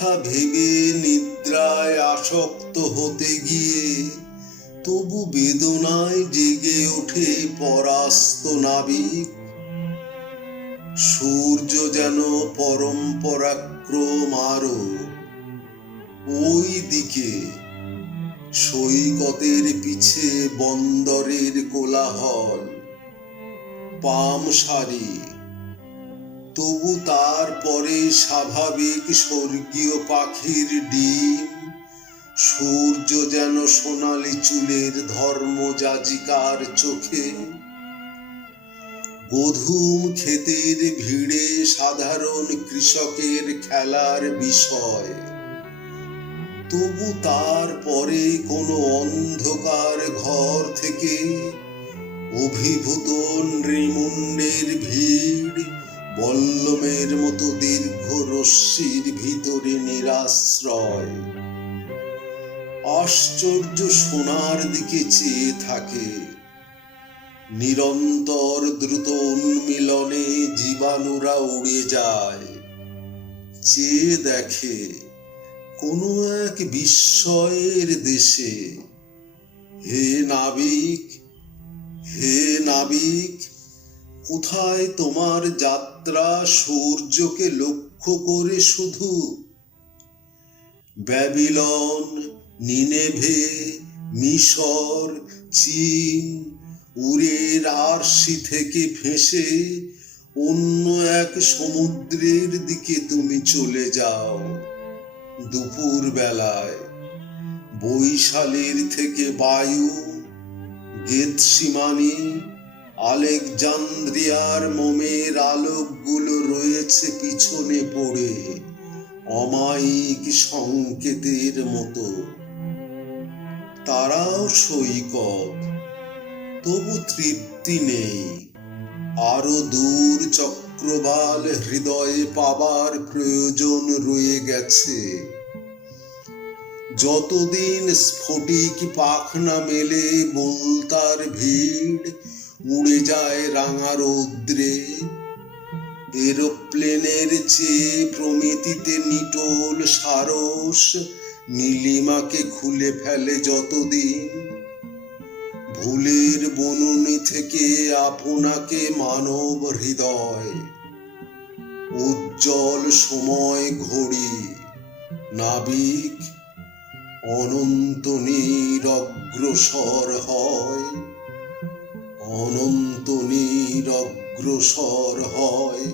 কথা ভেবে নিদ্রায় আসক্ত হতে গিয়ে তবু বেদনায় জেগে ওঠে পরাস্ত নাবিক। সূর্য যেন পরম পরাক্রম আরো ওই দিকে, সৈকতের পিছে বন্দরের কোলাহল, পামসারি। তবু তারপরে স্বাভাবিক স্বর্গীয় পাখির ডিম। সূর্য যেন সোনালি চুলের ধর্মযাজিকার চোখে। গধূম ক্ষেতের ভিড়ে সাধারণ কৃষকের খেলার বিষয়। তবু তারপরে কোনো অন্ধকার ঘর থেকে অভিভূত নৃমুণ্ডের ভিড় বল্লমের মতো দীর্ঘ রশ্মির ভিতরে নিরাশ্রয়। আশ্চর্য সোনার দিকে চেয়ে থাকে। নিরন্তর দ্রুত উন্মিলনে জীবাণুরা উড়ে যায়। চেয়ে দেখে কোনো এক বিস্ময়ের দেশে। হে নাবিক, হে নাবিক, কোথায় তোমার যাত্রা সূর্যকে লক্ষ্য করে শুধু? ব্যাবিলন, নিনেভে, মিশর, চীন, উরের আরশি থেকে ভেসে অন্য এক সমুদ্রের দিকে তুমি চলে যাও দুপুর বেলায়। বৈশালীর থেকে বায়ু, গেতসিমানি, আলেকজান্দ্রিয়ার মোমের আলোকগুলো রয়েছে পিছনে পড়ে অমায়িক সংকেতের মতো। তারাও সৈকত, তবু তৃপ্তি নেই। আরো দূর চক্রবাল হৃদয়ে পাবার প্রয়োজন রয়ে গেছে। যতদিন স্ফটিক পাখনা মেলে বলতার ভিড় উড়ে যায় রাঙা রৌদ্রে। এরোপ্লেনের চেয়ে প্রমিতিতে নিটোল সারস নীলিমাকে খুলে ফেলে যতদিন। ভুলের বনুনি থেকে আপনাকে মানব হৃদয়। উজ্জ্বল সময় ঘড়ি নাবিক, অনন্ত নিরগ্রসর হয়, অনন্ত নিরগ্রসর হয়।